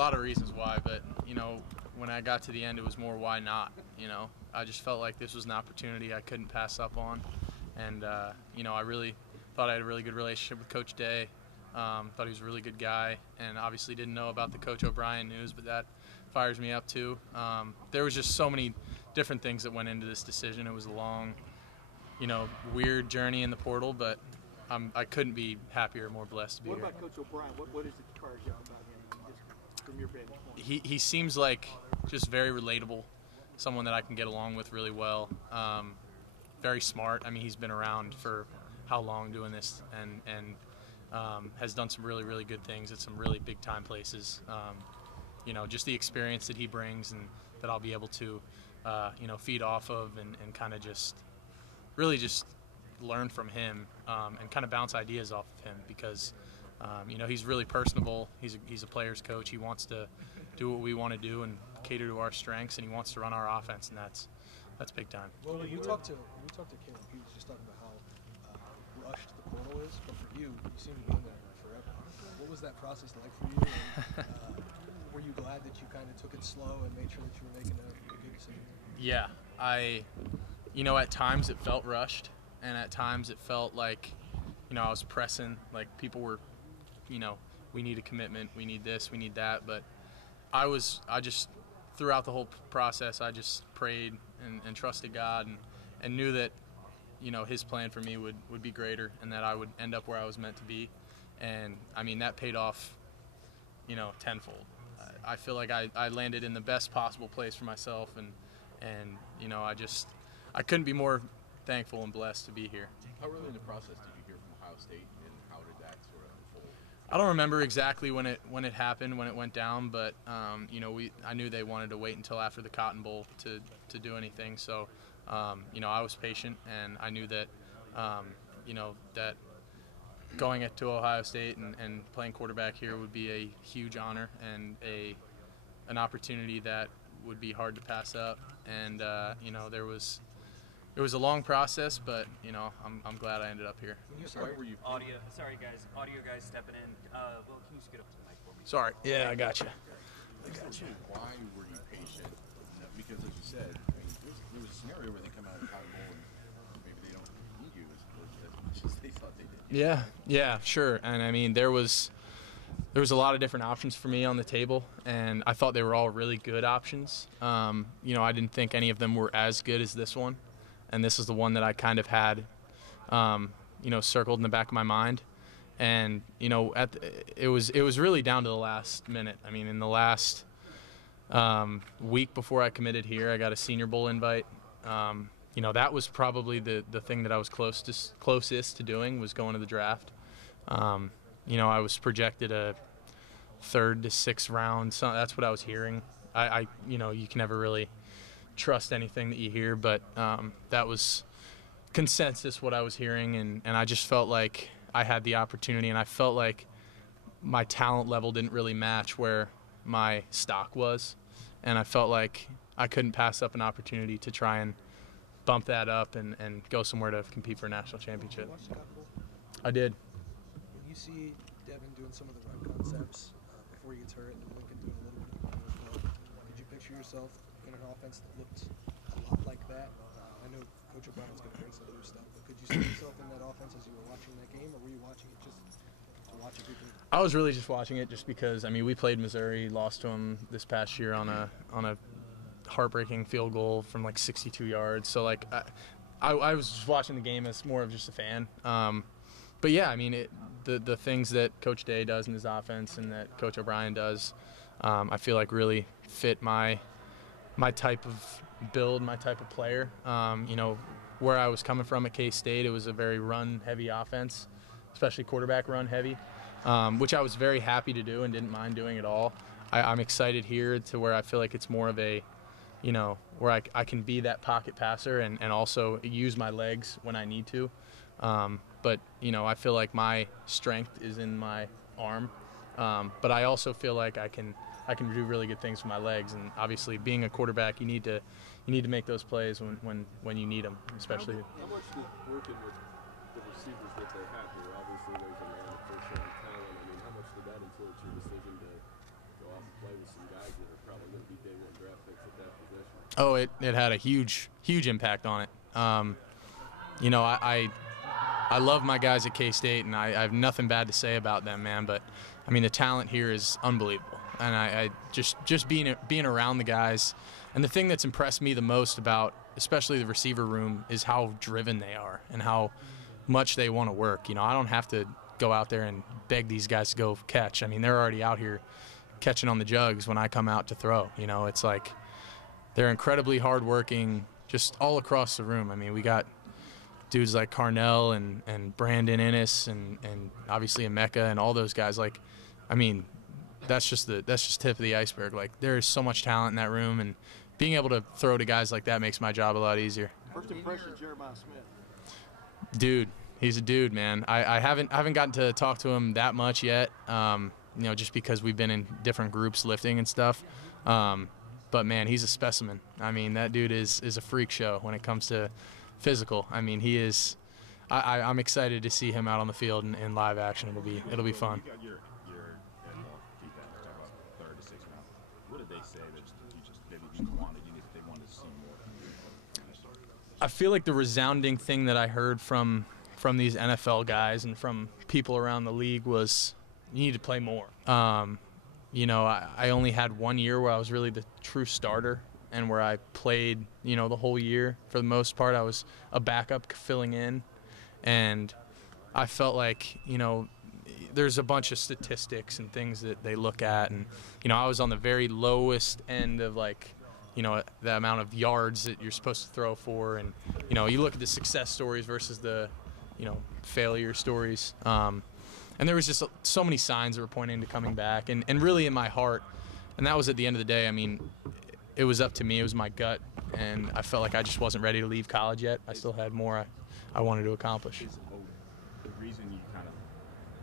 lot of reasons why, but when I got to the end, it was more why not. I just felt like this was an opportunity I couldn't pass up on, and I really thought I had a really good relationship with Coach Day. Thought he was a really good guy, and obviously didn't know about the Coach O'Brien news, but that fires me up too. There was just so many different things that went into this decision. It was a long, weird journey in the portal, but I couldn't be happier, more blessed to be here. What about Coach O'Brien? What is it charge out about him, just from your vantage point? He seems like just very relatable, someone that I can get along with really well. Very smart. I mean, he's been around for how long doing this, and has done some really, really good things at some really big time places. Just the experience that he brings and that I'll be able to, feed off of and kind of just really just learn from him and kind of bounce ideas off of him because, he's really personable. He's a player's coach. He wants to do what we want to do and cater to our strengths, and he wants to run our offense, and that's big time. Well, when you talked to Caleb, he was just talking about how rushed the portal is, but for you seem to be in there forever. What was that process like for you? And, were you glad that you kind of took it slow and made sure that you were making a good decision? Yeah, at times it felt rushed, and at times it felt like, I was pressing, like people were, we need a commitment, we need this, we need that, but I just, throughout the whole process, I just prayed and trusted God and knew that, his plan for me would be greater and that I would end up where I was meant to be. And, that paid off, tenfold. I feel like I landed in the best possible place for myself, and I couldn't be more thankful and blessed to be here. How early in the process did you hear from Ohio State, and how did that sort of unfold? I don't remember exactly when it happened, when it went down, but I knew they wanted to wait until after the Cotton Bowl to do anything. So I was patient, and I knew that that going to Ohio State and playing quarterback here would be a huge honor and an opportunity that would be hard to pass up. And it was a long process, but I'm glad I ended up here. Audio guys stepping in. Can you just get up to the mic for me? Sorry. Yeah, I got you. Why were you patient? Because as you said, there was a scenario where they come out of the Cotton Bowl and maybe they don't need you as much as they thought they did. Yeah, sure. And there was a lot of different options for me on the table, and I thought they were all really good options. I didn't think any of them were as good as this one, and this is the one that I kind of had, circled in the back of my mind. And it was really down to the last minute. In the last week before I committed here, I got a Senior Bowl invite. That was probably the thing that I was closest to doing, was going to the draft. I was projected a 3rd to 6th round, so that's what I was hearing. You can never really trust anything that you hear, but that was consensus what I was hearing, and I just felt like I had the opportunity, and I felt like my talent level didn't really match where my stock was, and I felt like I couldn't pass up an opportunity to try and bump that up and go somewhere to compete for a national championship. I did. When you see Devin doing some of the run concepts before he gets hurt, and Lincoln doing a little bit of it as well, did you picture yourself in an offense that looked a lot like that? I know Coach O'Brien's going to bring some new stuff, but could you see yourself in that offense as you were watching that game, or were you watching it just to watch it? I was really just watching it just because, we played Missouri, lost to them this past year on a heartbreaking field goal from like 62 yards. So I was just watching the game as more of just a fan. But yeah, the things that Coach Day does in his offense and that Coach O'Brien does, I feel like really fit my type of build, my type of player. Where I was coming from at K-State, it was a very run-heavy offense, especially quarterback run-heavy, which I was very happy to do and didn't mind doing at all. I'm excited here to where I feel like it's more of a, where I can be that pocket passer and also use my legs when I need to. But I feel like my strength is in my arm, but I also feel like I can do really good things with my legs. And obviously, being a quarterback, you need to make those plays when you need them, especially. How much did working with the receivers that they have here? Obviously, there's a lot of first-round talent. How much did that influence your decision to go off and play some guys that are probably going to be day one draft picks at that position. Oh, it had a huge impact on it. You know, I love my guys at K-State, and I have nothing bad to say about them, man. But I mean, the talent here is unbelievable, and I just being around the guys. And the thing that's impressed me the most about, especially the receiver room, is how driven they are and how much they want to work. You know, I don't have to go out there and beg these guys to go catch. I mean, they're already out here catching on the jugs when I come out to throw. You know, it's like they're incredibly hardworking just all across the room. I mean, we got dudes like Carnell and Brandon Ennis and obviously Emeka and all those guys. Like, I mean, that's just tip of the iceberg. Like, there is so much talent in that room, and being able to throw to guys like that makes my job a lot easier. First impression, Jeremiah Smith. Dude, he's a dude, man. I haven't gotten to talk to him that much yet. You know, just because we've been in different groups lifting and stuff. But man, he's a specimen. I mean, that dude is a freak show when it comes to physical. I mean, he is. I'm excited to see him out on the field in live action. It'll be fun. You got your NFL feedback. Talk about third to sixth round. What did they say that you just maybe you wanted? They wanted to see more. I feel like the resounding thing that I heard from these NFL guys and from people around the league was, you need to play more. You know, I only had 1 year where I was really the true starter and where I played, you know, the whole year. For the most part, I was a backup filling in. And I felt like, you know, there's a bunch of statistics and things that they look at. And, you know, I was on the very lowest end of, like, you know, the amount of yards that you're supposed to throw for. And, you know, you look at the success stories versus the, you know, failure stories. And there was just so many signs that were pointing to coming back. And really in my heart, and that was at the end of the day, I mean, it was up to me. It was my gut. And I felt like I just wasn't ready to leave college yet. I still had more I wanted to accomplish. Is the reason you kind of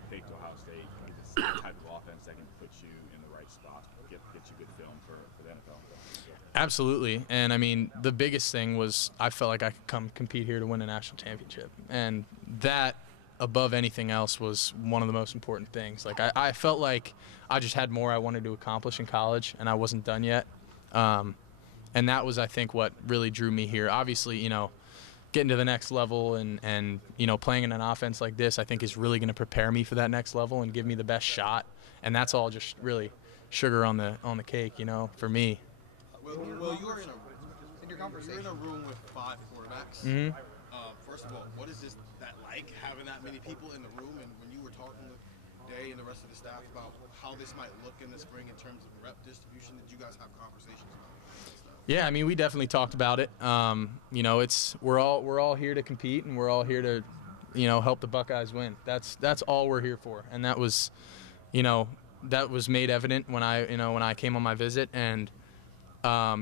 picked Ohio State is the type of offense that can put you in the right spot, get you good film for the NFL? Absolutely. And, I mean, the biggest thing was I felt like I could come compete here to win a national championship. And that, above anything else, was one of the most important things. Like, I felt like I just had more I wanted to accomplish in college, and I wasn't done yet. And that was, I think, what really drew me here. Obviously, you know, getting to the next level and you know, playing in an offense like this, I think is really going to prepare me for that next level and give me the best shot. And that's all just really sugar on the cake, you know, for me. Well, you were in your conversation. You're in a room with 5 quarterbacks. Mm-hmm. First of all, what is that like, having that many people in the room? And when you were talking with Day and the rest of the staff about how this might look in the spring in terms of rep distribution, did you guys have conversations about that stuff? Yeah, I mean, we definitely talked about it. You know, we're all here to compete, and we're all here to, you know, help the Buckeyes win. That's all we're here for, and that was, you know, that was made evident when I came on my visit. And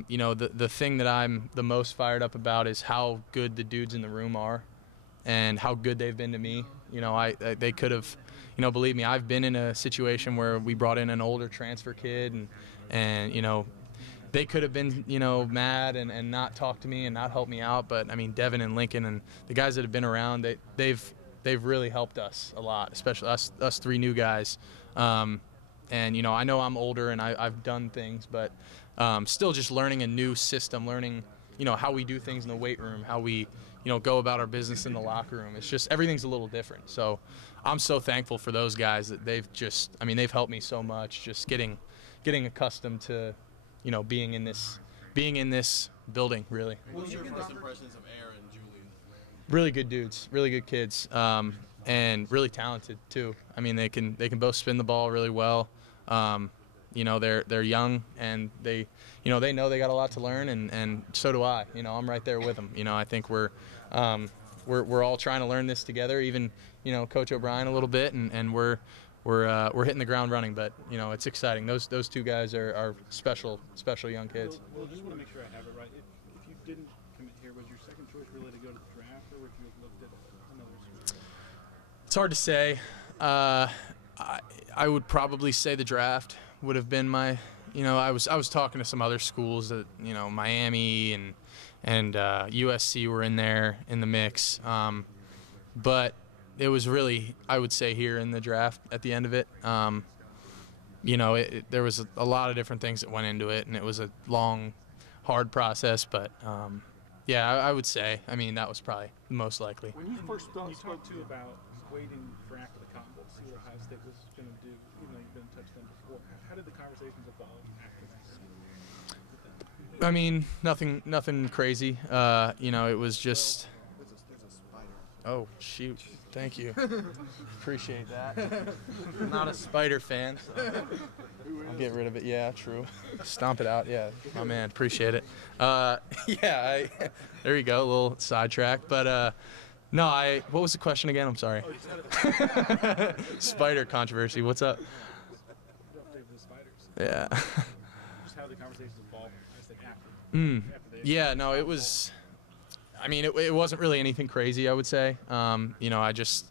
you know, the thing that I'm the most fired up about is how good the dudes in the room are, and how good they've been to me. You know, they could have, you know, believe me, I've been in a situation where we brought in an older transfer kid, and you know, they could have been, you know, mad and not talk to me and not help me out. But I mean, Devin and Lincoln and the guys that have been around, they've really helped us a lot, especially us 3 new guys. And you know, I know I'm older and I've done things, but still just learning a new system, learning, you know, how we do things in the weight room, how we, you know, go about our business in the locker room. It's just, everything's a little different. So I'm so thankful for those guys that they've helped me so much, just getting accustomed to, you know, being in this building, really. What was your first impressions of Aaron and Julian? Really good dudes, really good kids, and really talented too. I mean, they can both spin the ball really well. You know, they're young, and they know they got a lot to learn, and so do I. You know, I'm right there with them. You know, I think we're all trying to learn this together. Even, you know, Coach O'Brien a little bit, and we're hitting the ground running. But you know, it's exciting. Those 2 guys are special young kids. Well, just want to make sure I have it right. If you didn't commit here, was your second choice really to go to the draft, or would you have looked at another school? It's hard to say. I would probably say the draft would have been my, you know, I was talking to some other schools that, you know, Miami and USC were in there in the mix, but it was really, I would say, here in the draft at the end of it. there was a lot of different things that went into it, and it was a long, hard process. But yeah, I would say, I mean, that was probably the most likely. When you first spoke to about waiting for after the Cotton Bowl to see what Ohio State was going to do, even though you've been in touch with them before, how did the conversations evolve after that? I mean, nothing crazy. It was just. There's a spider. Oh shoot! Thank you. Appreciate that. I'm not a Spider fan, so I'll get rid of it. Yeah, true. Stomp it out. Yeah, my man. Appreciate it. There you go. A little sidetrack, but no. What was the question again? I'm sorry. Spider controversy. What's up? The spiders. Yeah. Just how the conversations evolved, I think, after Yeah. No, it was. I mean, it wasn't really anything crazy, I would say. I just,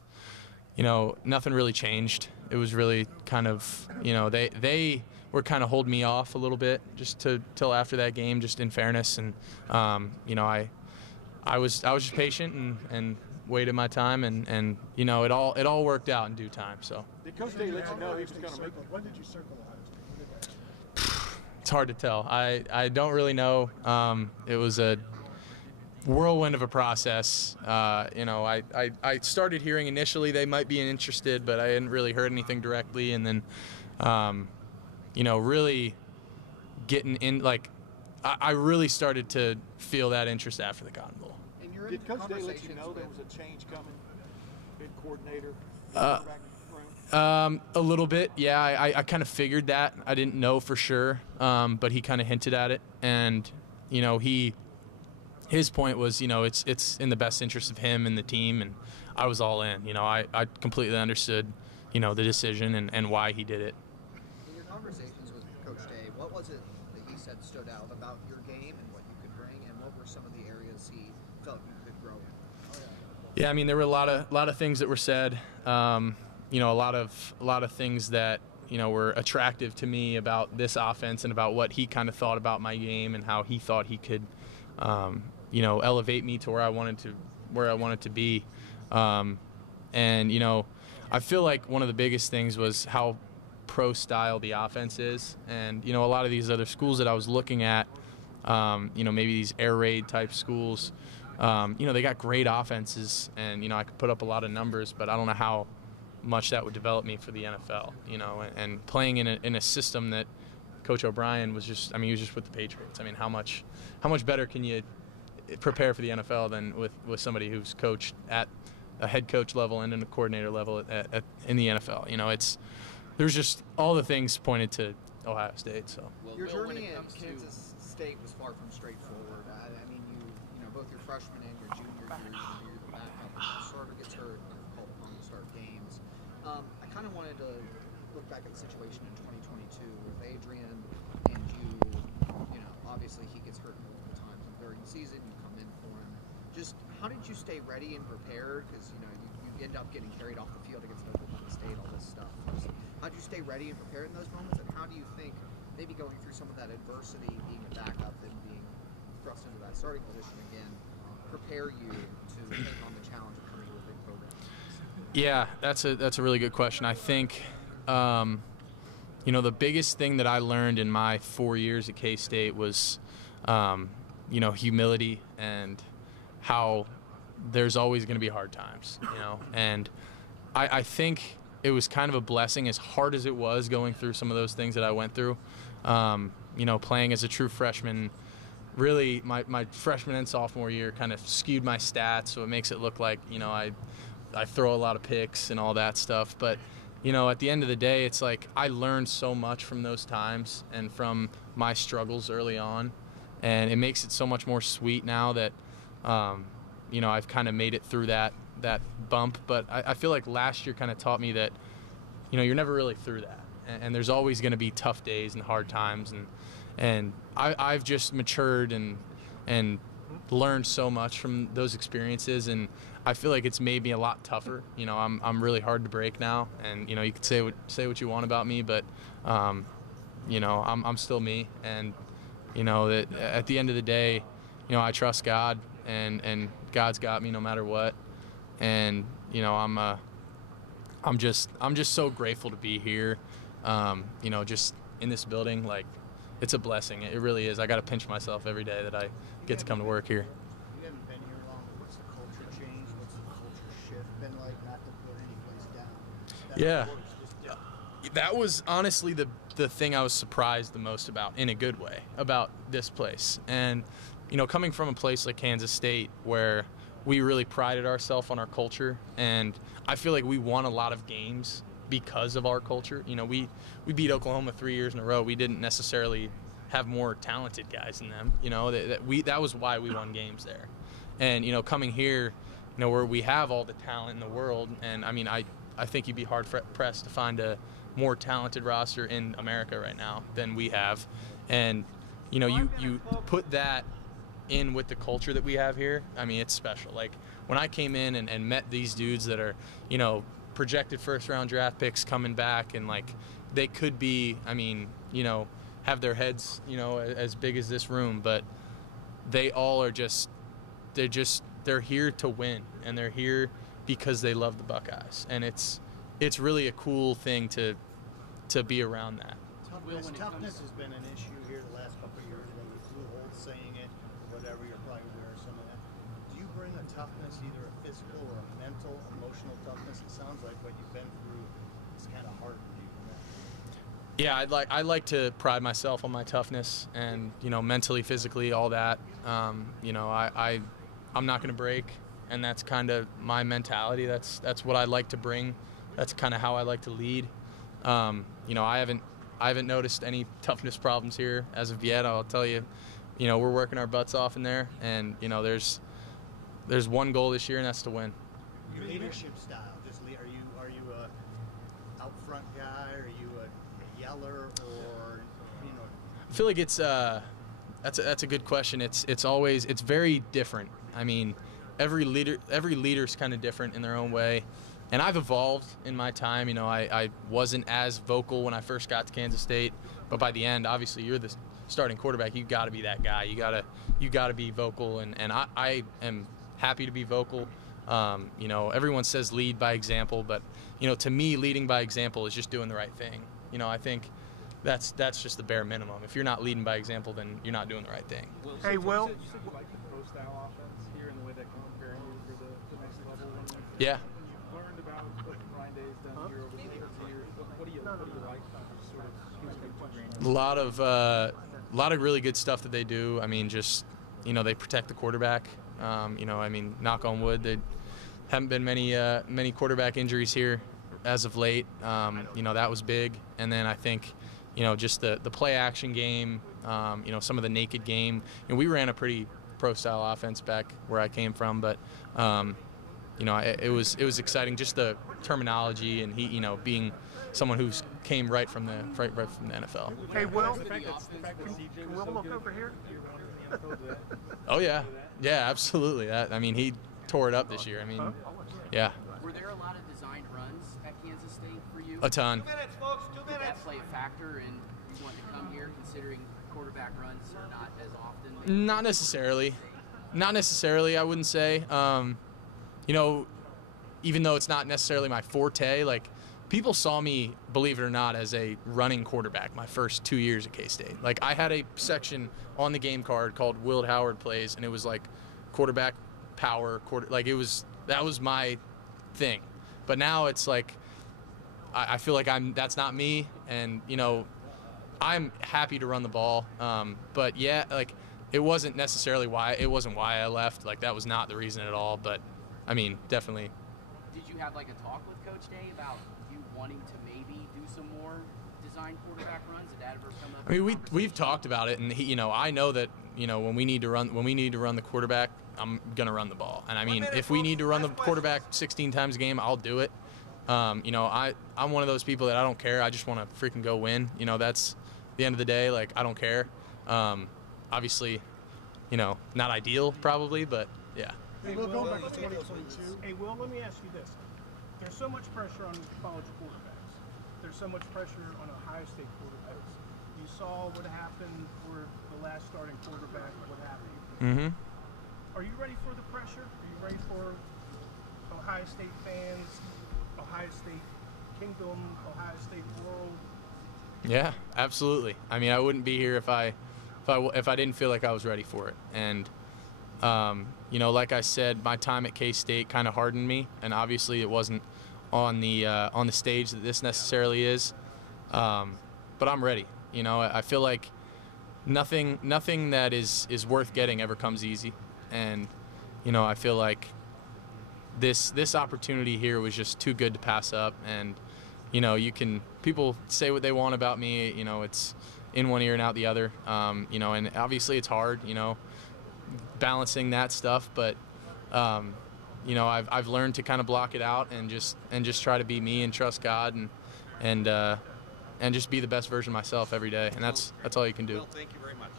nothing really changed. It was really kind of, they were kind of holding me off a little bit just till after that game, just in fairness. And, I was just patient and waited my time, and it all worked out in due time. So. Did Coach Day let you know he was going to make it? When did you circle Ohio State? It's hard to tell. I don't really know. It was a whirlwind of a process. I started hearing initially they might be interested, but I hadn't really heard anything directly. And then, really getting in, I really started to feel that interest after the Cotton Bowl. Did Coach Day let you know there was a change coming? Big coordinator, quarterback room? A little bit, yeah. I kind of figured that. I didn't know for sure, but he kind of hinted at it. And, his point was, it's in the best interest of him and the team, and I was all in. I completely understood, the decision and why he did it. In your conversations with Coach Day, what was it that he said stood out about your game and what you could bring, and what were some of the areas he felt you could grow in? Yeah, I mean, there were a lot of things that were said. A lot of things that were attractive to me about this offense and about what he kind of thought about my game and how he thought he could. Elevate me to where I wanted to be. I feel like one of the biggest things was how pro style the offense is. And, a lot of these other schools that I was looking at, maybe these air raid type schools, they got great offenses and, I could put up a lot of numbers, but I don't know how much that would develop me for the NFL, and playing in a system that Coach O'Brien was just, he was just with the Patriots. I mean, how much better can you prepare for the NFL than with somebody who's coached at a head coach level and in a coordinator level in the NFL? There's just all the things pointed to Ohio State. So your journey in Kansas State was far from straightforward. I mean, both your freshman and your junior year, you're the backup, and the starter gets hurt, and you're called upon to start games. I kind of wanted to look back at the situation in 2022 with Adrian and you. Obviously he gets hurt multiple times during the season. You come in for him. Just how did you stay ready and prepared? Because you end up getting carried off the field against Oklahoma State, all this stuff. How did you stay ready and prepared in those moments? And how do you think maybe going through some of that adversity, being a backup and being thrust into that starting position again, prepare you to take on the challenge of coming to a big program? Yeah, that's a really good question. I think. The biggest thing that I learned in my 4 years at K-State was, humility and how there's always going to be hard times, And I think it was kind of a blessing, as hard as it was going through some of those things that I went through. Playing as a true freshman, really my freshman and sophomore year kind of skewed my stats, so it makes it look like, I throw a lot of picks and all that stuff. But at the end of the day, it's like I learned so much from those times and from my struggles early on, and it makes it so much more sweet now that, I've kind of made it through that bump. But I feel like last year kind of taught me that, you're never really through that, and there's always going to be tough days and hard times, and I've just matured and learned so much from those experiences, and I feel like it's made me a lot tougher. I'm really hard to break now, and you could say what you want about me, but I'm still me, and that at the end of the day, I trust God, and God's got me no matter what, and I'm just so grateful to be here, You know, just in this building, like, it's a blessing. It really is. I got to pinch myself every day that I get to come to work here. You haven't been here long. What's the culture change? What's the culture shift been like? Not to put any place down. Yeah. That was honestly the thing I was surprised the most about, in a good way, about this place. And, you know, coming from a place like Kansas State where we really prided ourselves on our culture, and I feel like we won a lot of games because of our culture. You know, we beat Oklahoma 3 years in a row. We didn't necessarily have more talented guys than them. You know, that was why we won games there. And, you know, coming here, you know, where we have all the talent in the world, and I mean, I think you'd be hard pressed to find a more talented roster in America right now than we have. And, you know, you put that in with the culture that we have here. I mean, it's special. Like, when I came in and met these dudes that are, you know, projected first-round draft picks coming back, and, like, they could be, I mean, you know, have their heads, you know, as big as this room, but they all are they're here to win, and they're here because they love the Buckeyes. And it's really a cool thing to be around that. Toughness has been an issue here the last couple of years. When you flew old saying it, whatever, you're probably aware of some of that. Do you bring a toughness, either a physical or a mental, emotional toughness? It sounds like what you've been through is kind of hard for you. Yeah, I like to pride myself on my toughness, and, you know, mentally, physically, all that. You know, I'm not going to break, and that's kind of my mentality. That's what I like to bring. That's kind of how I like to lead. You know, I haven't noticed any toughness problems here as of yet. I'll tell you, you know, we're working our butts off in there, and, you know, there's one goal this year, and that's to win. Your leadership style, are you a out front guy? Are you a yeller, or, you know? I feel like it's that's a good question. It's very different. I mean, every leader's kind of different in their own way. And I've evolved in my time. You know, I wasn't as vocal when I first got to Kansas State, but by the end, obviously, you're the starting quarterback. You got to be that guy. You got to be vocal, and I am happy to be vocal. You know, everyone says lead by example, but, you know, to me, leading by example is just doing the right thing. You know, I think that's just the bare minimum. If you're not leading by example, then you're not doing the right thing. Hey, Will. You said you like the pro-style offense here and the way that can prepare you for the next level. Yeah. Learned about what Ryan Day's done here over the years. What do you like? Sort of a lot of really good stuff that they do. I mean, just, you know, they protect the quarterback. You know, I mean, knock on wood, there haven't been many quarterback injuries here as of late. You know, that was big. And then I think, you know, just the play action game, you know, some of the naked game. You know, we ran a pretty pro-style offense back where I came from, but you know, it was exciting, just the terminology, and he, you know, being someone who came right from the NFL. Hey, Will, can Will look over here? Oh yeah, absolutely. I mean, he tore it up this year. I mean, yeah. Were there a lot of designed runs at Kansas State for you? A ton. 2 minutes, folks. 2 Did minutes. that play a factor in you wanting to come here, considering quarterback runs are not as often? Not necessarily. I wouldn't say. You know, even though it's not necessarily my forte, like, people saw me, believe it or not, as a running quarterback my first 2 years at K-State. Like, I had a section on the game card called Willard Howard Plays, and it was like quarterback power, that was my thing. But now it's like, I feel like that's not me, and, you know, I'm happy to run the ball. But yeah, like, it wasn't why I left. Like, that was not the reason at all. But I mean, definitely. Did you have like a talk with Coach Day about you wanting to maybe do some more design quarterback runs? Did that ever come up? I mean, we've talked about it, and he, you know, I know that, you know, when we need to run the quarterback, I'm gonna run the ball. And I mean, if we need to run the quarterback 16 times a game, I'll do it. You know, I'm one of those people that I don't care. I just want to freaking go win. You know, that's the end of the day. Like, I don't care. Obviously, you know, not ideal probably, but yeah. Hey, Will, going back to 2022. Hey, Will, let me ask you this. There's so much pressure on college quarterbacks. There's so much pressure on Ohio State quarterbacks. You saw what happened for the last starting quarterback, what happened. Mm-hmm. Are you ready for the pressure? Are you ready for Ohio State fans, Ohio State Kingdom, Ohio State world Yeah, absolutely. I mean, I wouldn't be here if I didn't feel like I was ready for it. And you know, like I said, my time at K-State kind of hardened me, and obviously it wasn't on the stage that this necessarily is. But I'm ready. You know, I feel like nothing that is worth getting ever comes easy, and you know, I feel like this opportunity here was just too good to pass up. And you know, people say what they want about me, you know, it's in one ear and out the other, you know, and obviously it's hard, you know, balancing that stuff, but you know, I've learned to kind of block it out and just try to be me and trust God and just be the best version of myself every day, and that's all you can do. Well, thank you very much.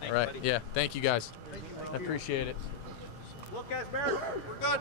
Yep. All right, yeah, thank you guys. I appreciate it. Look, guys, Barrett, we're good.